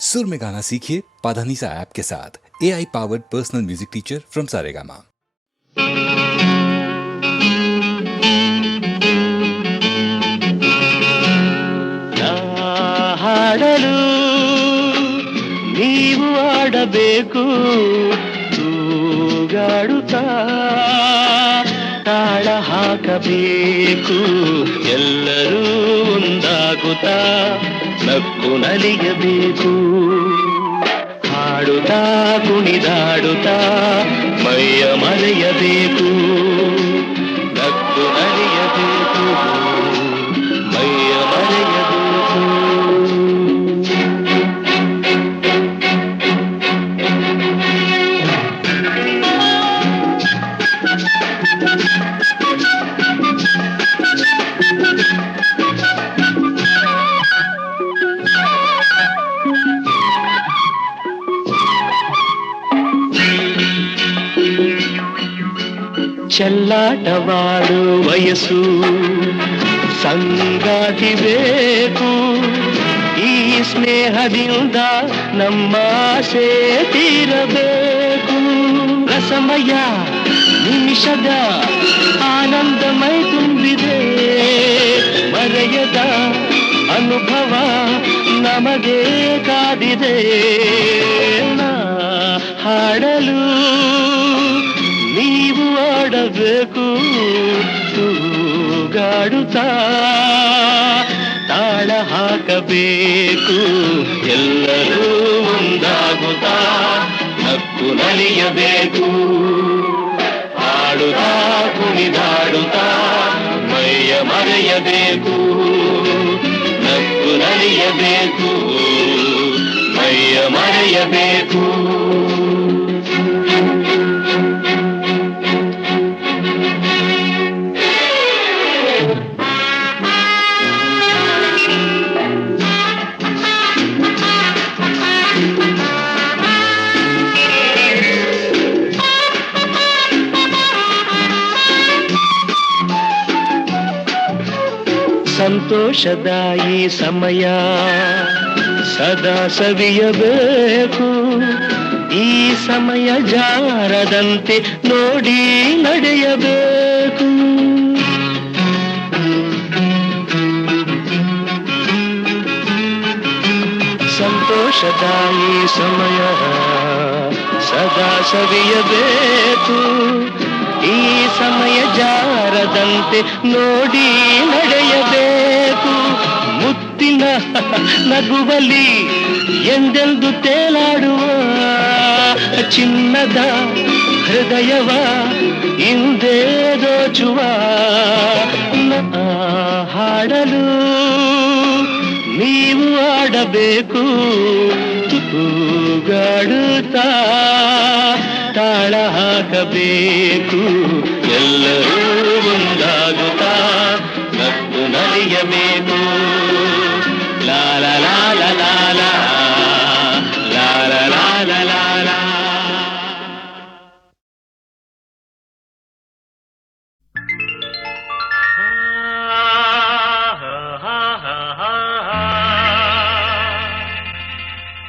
सुर में गाना सीखिए पाधानीसा ऐप के साथ। AI powered personal music teacher from Saregama. ಹಾಡಲು ನೀವು ಆಡಬೇಕು, ತೂಗಾಡುತ್ತಾ ತಾಳ ಹಾಕಬೇಕು, ಎಲ್ಲರೂ ಒಂದಾಗುತ್ತಾ ನಕ್ಕು ನಲಿಯಬೇಕು. ಹಾಡುತ್ತಾ ಕುಣಿದಾಡುತ್ತಾ ಮೈಯ ಮರೆಯಬೇಕು, ನಕ್ಕು ನಲಿಯಬೇಕು, ಮೈಯ ಮರೆಯಬೇಕು. ಚೆಲ್ಲಾಟವಾಡು ವಯಸ್ಸು ಸಂಗಾತಿ ಬೇಕು, ಈ ಸ್ನೇಹದಿಂದ ನಮ್ಮ ಆಸೆ ತೀರಬೇಕು. ರಸಮಯ ನಿಮಿಷದ ಆನಂದಮೈ ತುಂಬಿದೆ, ಮರೆಯದ ಅನುಭವ ನಮಗೆ ಕಾದಿದೆ. ಹಾಡಲು ನೀವು ಆಡಬೇಕು, ತೂಗಾಡುತ್ತಾ ತಾಳ ಹಾಕಬೇಕು, ಎಲ್ಲರೂ ಒಂದಾಗುತ್ತಾ ನಕ್ಕು ನಲಿಯಬೇಕು. ಹಾಡುತ್ತಾ ಕುಣಿದಾಡುತ್ತಾ ಮೈಯ ಮರೆಯಬೇಕು, ನಕ್ಕು ನಲಿಯಬೇಕು, ಮೈಯ ಮರೆಯಬೇಕು. ಸಂತೋಷದ ಈ ಸಮಯ ಸದಾ ಸವಿಯಬೇಕು, ಈ ಸಮಯ ಜಾರದಂತೆ ನೋಡಿ ನಡೆಯಬೇಕು. ಸಂತೋಷದ ಈ ಸಮಯ ಸದಾ ಸವಿಯಬೇಕು, ಈ ಸಮಯ ಜಾರದಂತೆ ನೋಡಿ ನಡೆಯಬೇಕು. ಮುತ್ತಿನ ನಗುವಲಿ ಎಂದೆಂದು ತೇಲಾಡುವ ಚಿನ್ನದ ಹೃದಯವ ಹಿಂದೆ ದೋಚುವ. ಹಾಡಲು ನೀವು ಆಡಬೇಕು, ತೂಗಾಡುತ್ತಾ ತಾಳ ಹಾಕಬೇಕು, ಎಲ್ಲರೂ ಒಂದಾಗುತ್ತಾ ನಕ್ಕು ನಲಿಯಬೇಕು. ಲಾಲ ಲಾಲ ಲಾಲ ಲಾಲ ಲಾಲ ಲಾಲ.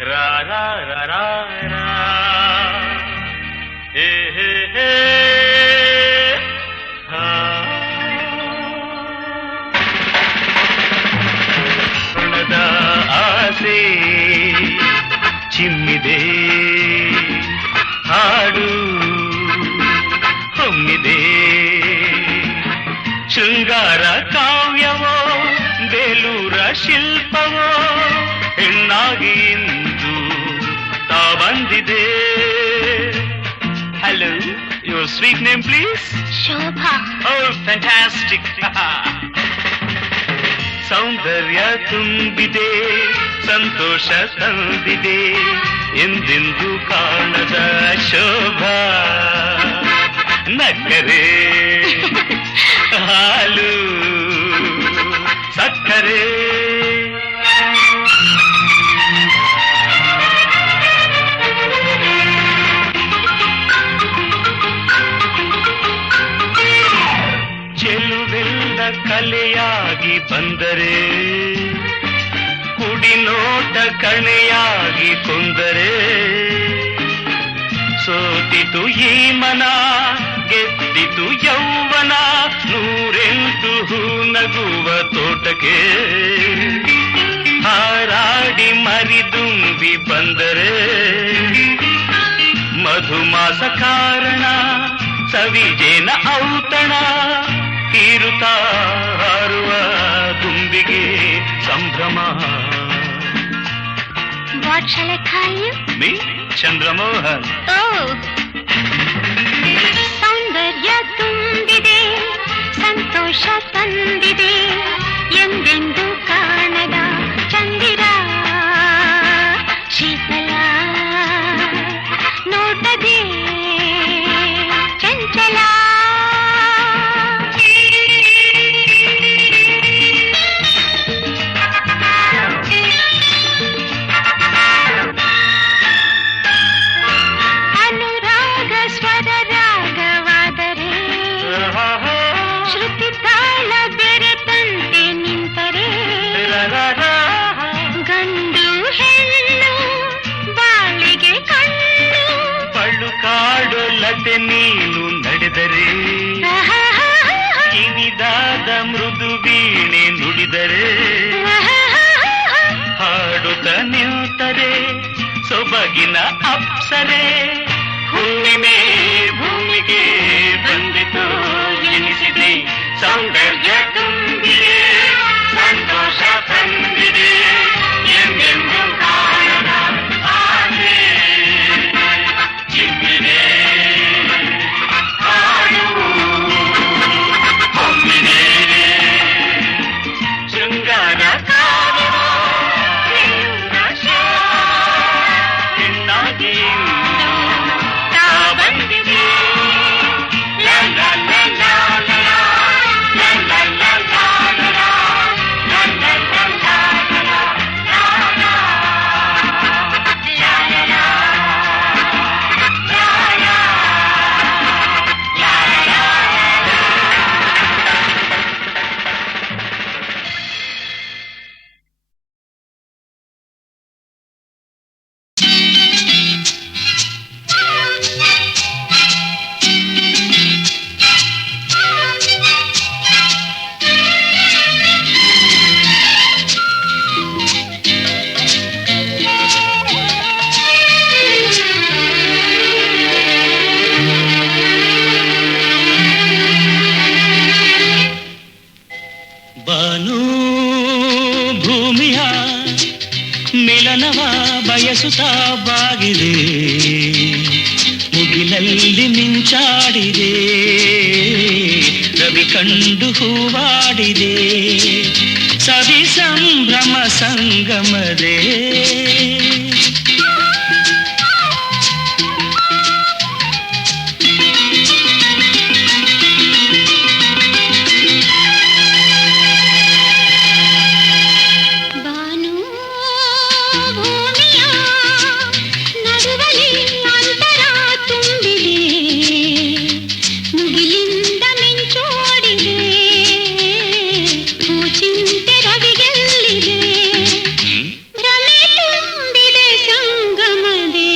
ರಾ ರಾ ರಾ ರಾ ರಾ ಹೇ ಹೇ ಹೇ ಹಾ. ಪ್ರಣದ ಆಸೆ ಚಿಮ್ಮಿದೆ, ಹಾಡು ಹೊಮ್ಮಿದೆ, ಶೃಂಗಾರ ಕಾವ್ಯವೋ ಬೇಲೂರ ಶಿಲ್ಪವೋ ಹೆಣ್ಣಾಗಿ ಇಂದು ತಾ ಬಂದಿದೆ. Hello, your sweet name please? Shobha. Oh, fantastic. ಸೌಂದರ್ಯ ತುಂಬಿದೆ, ಸಂತೋಷ ತಂದಿದೆ, ಎಂದೆಂದು ಕಾಣದ ಶೋಭಾ. ನಕ್ಕರೆ ಹಾಲು ಸಕ್ಕರೆ, ಚೆಲುವೆಲ್ಲ ಕಲೆಯಾಗಿ ಬಂದರೆ ಕುಡಿ ನೋಟ ಕಣೆಯಾಗಿ ಕೊಂದರೆ ಸೋತಿತು ಈ ಮನ ಗೆದ್ದಿತು ಯೌವನ ನೂರೆಂಟು ಹೂ ನಗುವ ತೋಟಕ್ಕೆ ಹಾರಾಡಿ ಮರಿದುಂಬಿ ಬಂದರೆ ಮಧುಮಾಸ ಕಾರಣ ಸವಿಜೇನ ಔತಣ ತೀರುತ್ತಾ ಹಾರುವ ದುಂಬಿಗೆ ಸಂಭ್ರಮ. What shall I call you? Me, Chandramohan. Oh. ಸೌಂದರ್ಯ ತುಂಬಿದೆ ಸಂತೋಷ ತಂದಿದೆ ಎಂದೆಂದು ಕಾಣದ ಚಂದಿರ ಶೀತಲ ನೋಟದೆ ಚಂಚಲ. ಅನುರಾಗ ಸ್ವರ ರಾಗವಾದರೆ ಶ್ರುತಿ ತಾಳ ಬೆರೆತಂತೆ ನಿಂತರೆ ಗಂಡು ಹೆಣ್ಣು ಬಾಳಿಗೆ ಕಣ್ಣು ಪಳ್ಳು ಕಾಡೊಲ್ಲದೆ ನೀನು ನಡೆದರೆ ಕಿವಿದಾದ ಮೃದು ವೀಣೆ ನುಡಿದರೆ ಹಾಡುತ್ತ ನಿಂತರೆ ಸೊಬಗಿನ ಅಪ್ಸರೆ ಹುಣ್ಣಿಮೆ ಭೂಮಿಗೆ ಬಂದಿತು ಎನಿಸಿದೆ ಸೌಂದರ್ಯ ತುಂಬಿದೆ ಸಂತೋಷ ತಂದಿದೆ ಎಂದೆಂದು ಕಾಣದ ಆಸೆ ಚಿಮ್ಮಿದೆ ಹಾಡು ಹೊಮ್ಮಿದೆ ಶೃಂಗಾರ ಹೆಣ್ಣಾಗಿ ಬಂದಿದೆ ಲಾ ಲಾ ಲಾ ಲಾ ಲಾ ಲಾ ಲಾ ಲಾ ಲಾ ಲಾ ಲಾ ಲಾ ಲಾ ಲಾ ಲಾ ಲಾ ಬಾನು ಭೂಮಿಯ ಮಿಲನವ ಬಯಸುತ್ತಾ ಬಾಗಿದೆ ಮುಗಿಲಲ್ಲಿ ಮಿಂಚಾಡಿದೆ ರವಿ ಕಂಡು ಹೂವಾಡಿದೆ ಸವಿ ಸಂಭ್ರಮ ಸಂಗಮದೇ ಬಾನು ಭೂಮಿಯ ನಡುವಲಿ ಅಂತರ ತುಂಬಿದೆ ಮುಗಿಲಿಂದ ಮಿಂಚೋಡಿದೆ ಚಿಂತೆ ರವಿಗೆಲ್ಲಿದೆ ಭ್ರಮೆ ತುಂಬಿದೆ ಸಂಗಮದೇ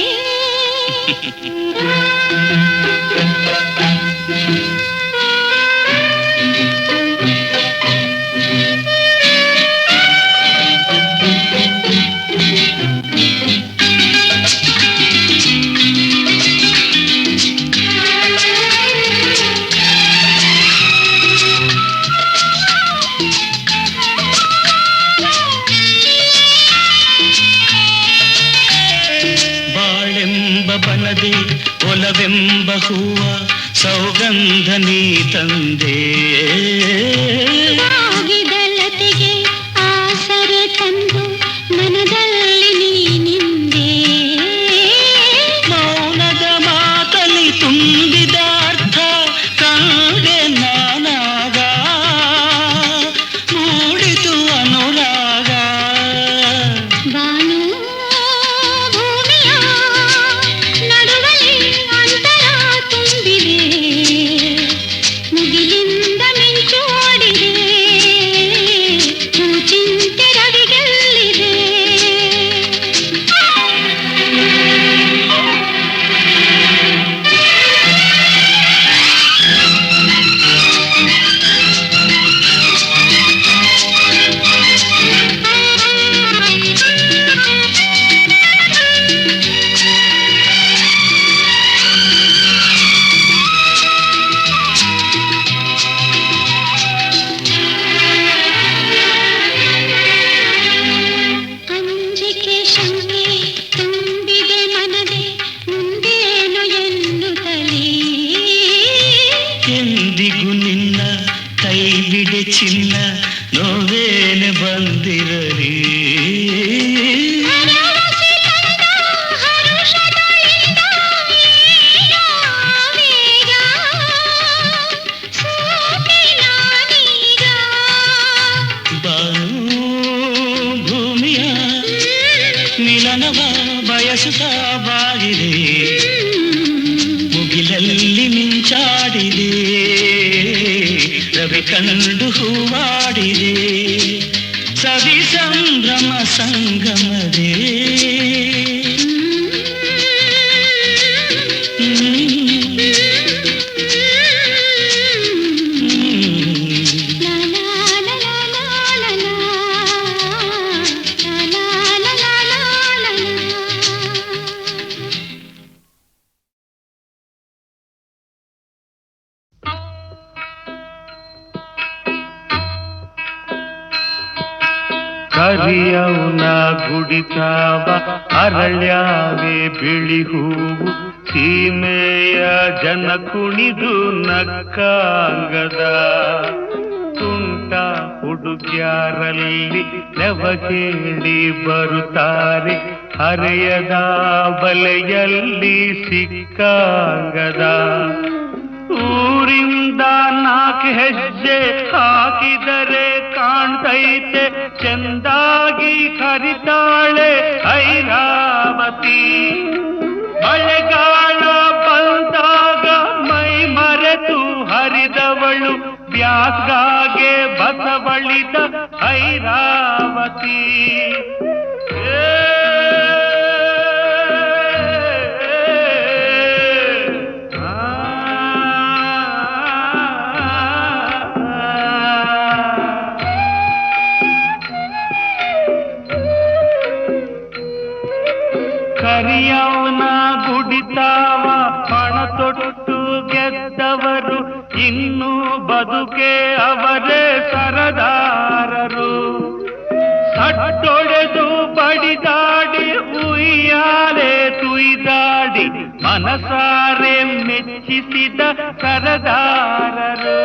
ಬಾಳೆಂಬ ಬನದೆ ಒಲವೆಂಬ ಹೂವ ಸೌಗಂಧ ನೀ ತಂದೆ ಆಗಿದಲತೆಗೆ ಆಸರೆ ತಂದು ಮನದಲ್ಲಿ ನೀನಿಂದೆ ಮೌನದ ಮಾತಲಿ ತುಂಬಿದ ಅರ್ಥ ಕಂಡೆ ನಾನಾಗ ಮೂಡಿತು ಅನುರಾಗ ಬಾನು ಭೂಮಿಯ ನಡುವಲಿ ಅಂತರ ತುಂಬಿದೆ ಮುಗಿಲಿಂದ ಮಿಂಚೋಡಿದೆ ಬಯಸುತ್ತಾ ಬಾಗಿದೆ ಮುಗಿಲಲ್ಲಿ ಮಿಂಚಾಡಿದೆ ರವಿ ಕಂಡು ಹೂವಾಡಿದೆ ಸವಿ ಸಂಭ್ರಮ ಸಂಗಮದೇ ಕರಿಯವನ ಗುಡಿತಾವ ಅರಳ್ಯಾವೆ ಬಿಳಿ ಹೂವು ಸೀಮೆಯ ಜನ ಕುಣಿದು ನಕ್ಕಾಂಗದ ತುಂಟ ಹುಡುಗ್ಯಾರಲ್ಲಿ ನೆವ ಕೇಳಿ ಬರುತ್ತಾರೆ ಹರೆಯದ ಬಲೆಯಲ್ಲಿ ಸಿಕ್ಕಾಂಗದ ಊರಿಂದ 4 ಹೆಜ್ಜೆ ಹಾಕಿದರೆ ಕಾಣ್ತೈತೆ ಚೆಂದಾಗಿ ಕರಿತಾಳೆ ಐರಾವತಿ ಮಳೆಗಾಲ ಬಂದಾಗ ಮೈ ಮರೆತು ಹರಿದವಳು ಬ್ಯಾಸ್ಗಾಗೆ ಬಸವಳಿದ ಐರಾವತಿ ಕರಿಯವನ ಗುಡಿತಾವ ಪಣ ತೊಟ್ಟು ಗೆದ್ದವರು ಇನ್ನು ಬದುಕೆ ಅವರೇ ಸರದಾರರು ಸಟ್ಟೊಡೆದು ಬಡಿದಾಡಿ ಉಯ್ಯಾಲೆ ತುಯ್ದಾಡಿ ಮನಸಾರೆ ಮೆಚ್ಚಿಸಿದ ಸರದಾರರು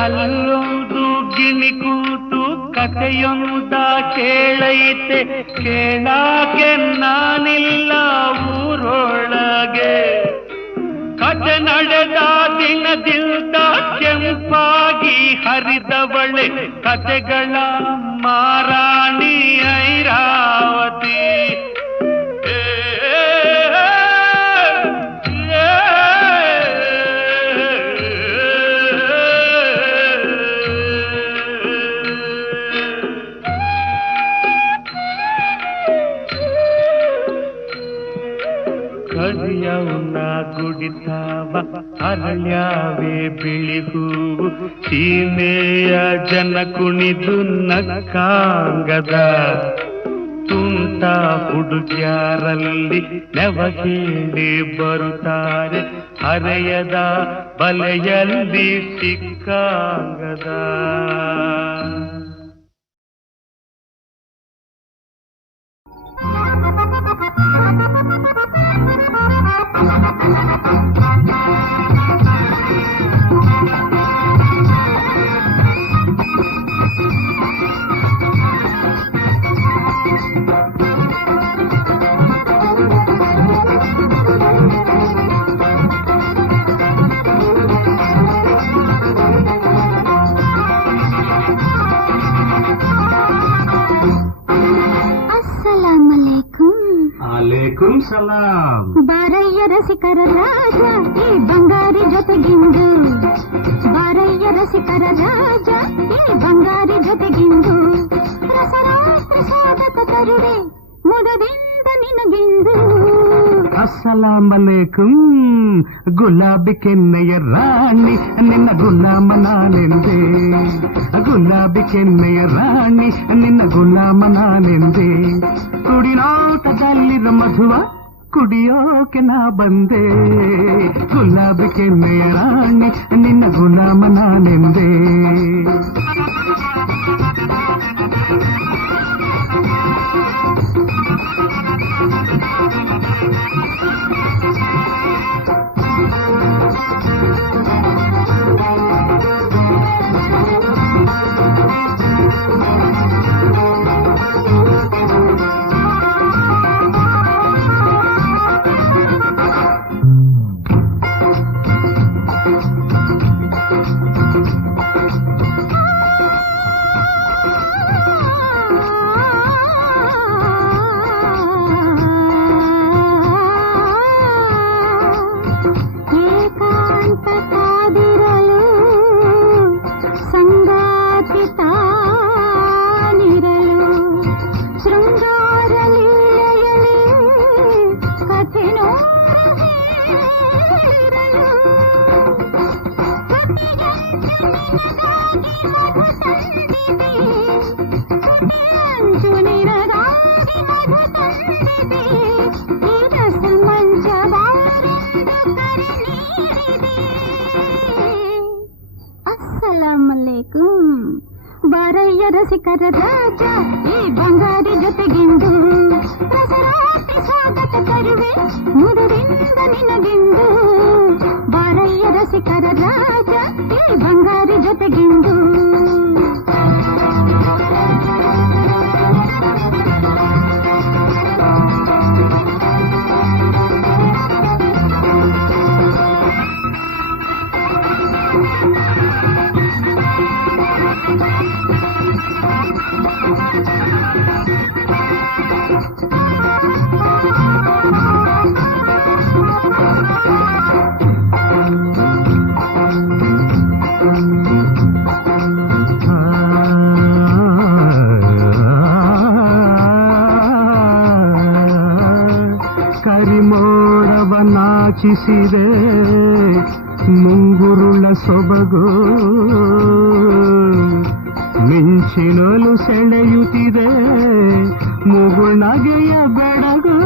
ಅಲ್ಲೊಂದು ಗಿಣಿ ಕೂತು ಕಥೆಯೊಂದ ಕೇಳೈತೆ ಕೇಳಾಕೆ ನಾನಿಲ್ಲ ಊರೊಳಗೆ ಕಥೆ ನಡೆದ ದಿನದಿಂದ ಕೆಂಪಾಗಿ ಹರಿದವಳೆ ಕಥೆಗಳ ಮಾರಾಣಿ ಐರಾವತಿ ಕರಿಯವನ ಗುಡಿತಾವ ಅರಳ್ಯಾವೆ ಬಿಳಿ ಹೂವು ಸೀಮೆಯ ಜನ ಕುಣಿದು ನಕ್ಕಾಂಗದ ತುಂಟ ಹುಡುಗ್ಯಾರಲ್ಲಿ ನೆವ ಕೇಳಿ ಬರುತ್ತಾರೆ ಹರೆಯದ ಬಲೆಯಲ್ಲಿ ಸಿಕ್ಕಾಂಗದ ಅಲೈಕುಂ ಸಲಾಂ. ಬಾರಯ್ಯ ರಸಿಕರ ರಾಜ ಈ ಬಂಗಾರಿ ಜೊತೆಗಿಂದು ಬಾರಯ್ಯ ರಸಿಕರ ರಾಜ ಈ ಬಂಗಾರಿ ಜೊತೆಗಿಂದು ಪ್ರಸಾದ ತರುವೆ ಮುದದಿಂದ ನಿನಗಿಂದು. ಅಸ್ಸಲಾಂ ಅಲೈಕುಂ. ಗುಲಾಬಿ ಕೆನ್ನೆಯ ರಾಣಿ ನಿನ್ನ ಗುಲಾಮ ನಾನೆಂದೆ. ಗುಲಾಬಿ ಕೆನ್ನೆಯ ರಾಣಿ ನಿನ್ನ ಗುಲಾಮ ನಾನೆಂದೆ. ಕುಡಿನೋಟದಲ್ಲಿರ ಮಧುವ ಕುಡಿಯೋಕೆ ನಾ ಬಂದೆ. ಗುಲಾಬಿ ಕೆನ್ನೆಯ ರಾಣಿ ನಿನ್ನ ಗುಲಾಮ ನಾನೆಂದೆ. ಶೃಂಗಾರ ಲೀಲೆಯಲಿ ಕಥೆ ನೂರು ಹೇರಲು ಅಂಚು ನಿನಗಾಗಿ ಮಧು ತಂದಿದೆ ಈ ರಸ ಮಂಚ ಬಾರೆಂದು ಕರೆ ನೀಡಿದೆ ಅಸ್ಸಲಾಮಲೈಕುಂ ಬಾರಯ್ಯ ರಸಿಕರ ರಾಜ ಈ ಬಂಗಾರಿ ಜೊತೆಗಿಂದು ರಸರಾತ್ರಿ ಸ್ವಾಗತ ತರುವೆ ಮುದರಿಂದ ನಿನಗಿಂದು ಬಾರಯ್ಯ ರಸಿಕರ ರಾಜ ಈ ಬಂಗಾರಿ ಜೊತೆಗಿಂದು ಕರಿಮೋಡವನಾಚಿಸಿದೆ ಮುಂಗುರುಳ ಸೊಬಗು ಮಿಂಚಿನಲು ಸೆಳೆಯುತ್ತಿದೆ ಮುಗುಳ್ನಗೆಯ ಬೆಳಗು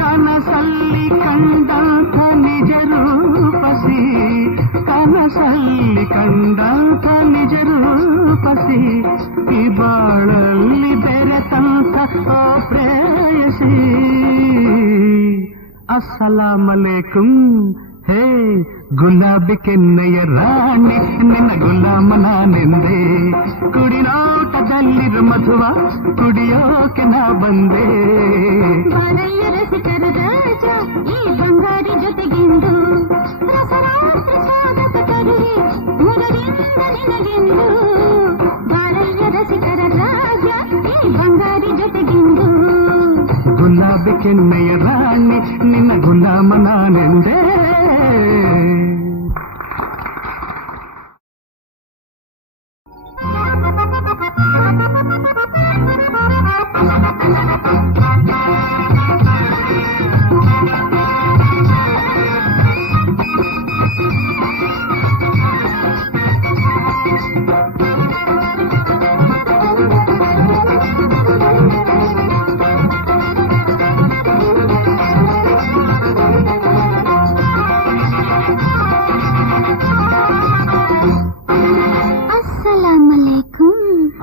ಕನಸಲ್ಲಿ ಕಂಡಂಥ ನಿಜ ರೂಪಸಿ ಕನಸಲ್ಲಿ ಕಂಡಂಥ ನಿಜ ರೂಪಸಿ ಈ ಬಾಳಲ್ಲಿ ಬೆರೆತಂಥ ಓ ಪ್ರೇಯಸಿ ಅಸ್ಸಲಾಮಲೈಕುಂ ಹೇ ಗುಲಾಬಿ ಕೆನ್ನೆಯ ರಾಣಿ ನಿನ್ನ ಗುಲಾಮನಾನೆಂದೆ ಕುಡಿನೋಟದಲ್ಲಿರು ಮಧುವ ಕುಡಿಯೋಕೆ ನಾ ಬಂದೆ ಬಾರಯ್ಯ ರಸಿಕರ ರಾಜ ಈ ಬಂಗಾರಿ ಜೊತೆಗಿಂದು ರಸರಾತ್ರಿ ಸ್ವಾಗತ ತರುವೆ ಮುದರಿಂದ ನಿನಗೆಂದು ಬಾರಯ್ಯ ರಸಿಕರ ರಾಜ ಈ ಬಂಗಾರಿ ಜೊತೆಗಿಂದು ಗುಲಾಬಿ ಕೆನ್ನೆಯ ರಾಣಿ ನಿನ್ನ ಗುಲಾಮನಾನೆಂದೆ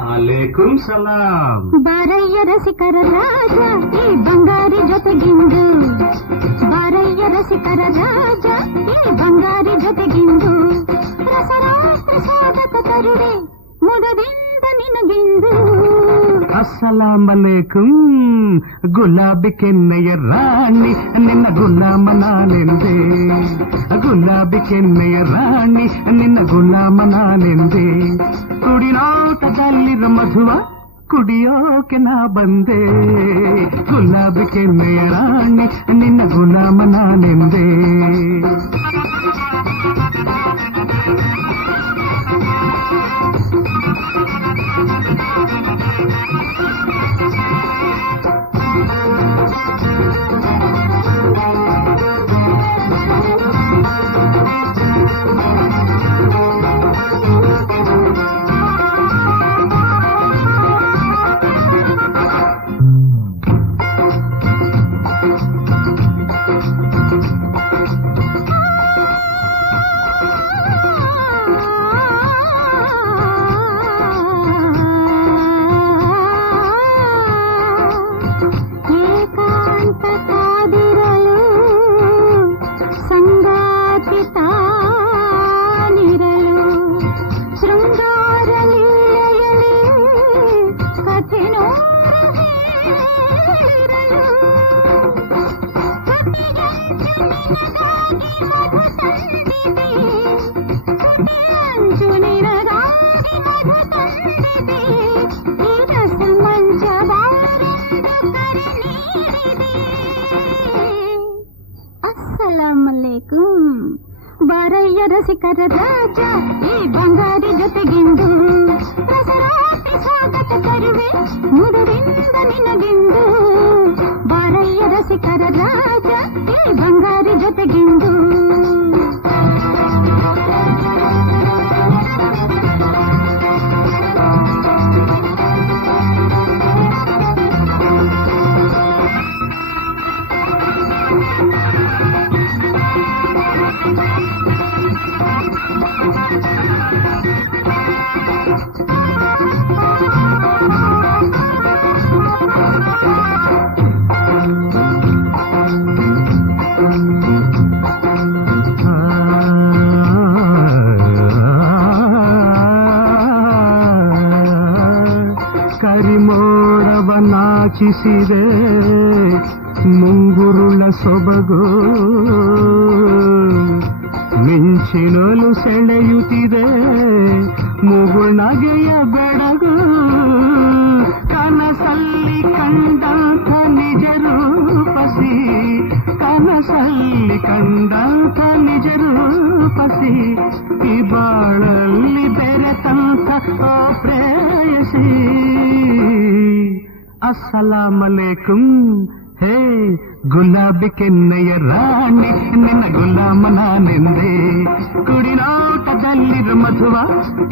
ಅಲೈಕುಂ ಸಲಾಂ ಬಾರಯ್ಯ ರಸಿಕರ ರಾಜ ಈ ಬಂಗಾರಿ ಜೊತೆಗಿಂದು ಬಾರಯ್ಯ ರಸಿಕರ ರಾಜ ಈ ಬಂಗಾರಿ ಜೊತೆಗಿಂದು ರಸರಾತ್ರಿ ಸ್ವಾಗತ ತರುವೆ ಮುದದಿಂದ ನಿನಗಿಂದು ಅಸ್ಸಲಾಮಲೈಕುಂ ಗುಲಾಬಿ ಕೆನ್ನೆಯ ರಾಣಿ ನಿನ್ನ ಗುಲಾಮನಾನೆಂದೆ ಗುಲಾಬಿ ಕೆನ್ನೆಯ ರಾಣಿ ನಿನ್ನ ಗುಲಾಮನಾನೆಂದೆ ಕುಡಿನೋಟದಲ್ಲಿರ ಮಧುವ ಕುಡಿಯೋಕೆ ನಾ ಬಂದೆ ಗುಲಾಬಿ ಕೆನ್ನೆಯ ರಾಣಿ ನಿನ್ನ ಗುಲಾಮನಾನೆಂದೆ ಅಸ್ಸಲಾಮಲೈಕುಂ ಬಾರಯ್ಯ ರಸಿಕರ ರಾಜ ಈ ಬಂಗಾರಿ ಜೊತೆಗಿಂದು ರಸರಾತ್ರಿ ಸ್ವಾಗತ ತರುವೆ ಮುದರಿಂದ ನಿನಗೆಂದು ಬಾರಯ್ಯ ರಸಿಕರ ರಾಜ ಈ ಬಂಗಾರಿ ಜೊತೆಗೆಂದು ಕರಿಮೋಡವ ನಾಚಿಸಿದೆ ಮುಂಗುರುಳ ಸೊಬಗು ಮಿಂಚಿನಲು ಸೆಳೆಯುತ್ತಿದೆ ಮುಗುಳ್ನಗೆಯ ಬೆಳಗು ಕನಸಲ್ಲಿ ಕಂಡಂಥ ನಿಜ ರೂಪಸಿ ಕನಸಲ್ಲಿ ಕಂಡಂಥ ನಿಜ ರೂಪಸಿ ಈ ಬಾಳಲ್ಲಿ ಬೆರೆತಂಥ ಓ ಪ್ರೇಯಸಿ ಅಸ್ಸಲಾಮಲೇಕುಂ ಹೇ ಗುಲಾಬಿ ಕೆನ್ನೆಯ ರಾಣಿ ನಿನ್ನ ಗುಲಾಮ ನಾನೆಂದೆ ಕುಡಿನೋಟದಲ್ಲಿರ ಮಧುವ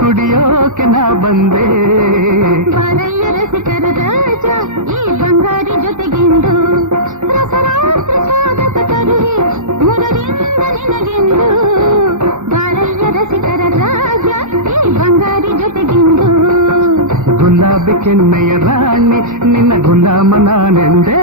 ಕುಡಿಯೋಕೆ ನಾ ಬಂದೆ ಬಾರಯ್ಯ ರಸಿಕರ ರಾಜ ಈ ಬಂಗಾರಿ ಜೊತೆಗೆಂದು ರಸರಾತ್ರಿ ಸ್ವಾಗತ ತರುವೆ ಮುದರಿಂದ ನಿನಗೆಂದು ಬಾರಯ್ಯ ರಸಿಕರ ರಾಜ ಈ ಬಂಗಾರಿ ಜೊತೆಗೆಂದು ಗುಲಾಬಿ ಕೆನ್ನೆಯ ರಾಣಿ ನಿನ್ನ ಗುಲಾಮ ನಾನೆಂದೆ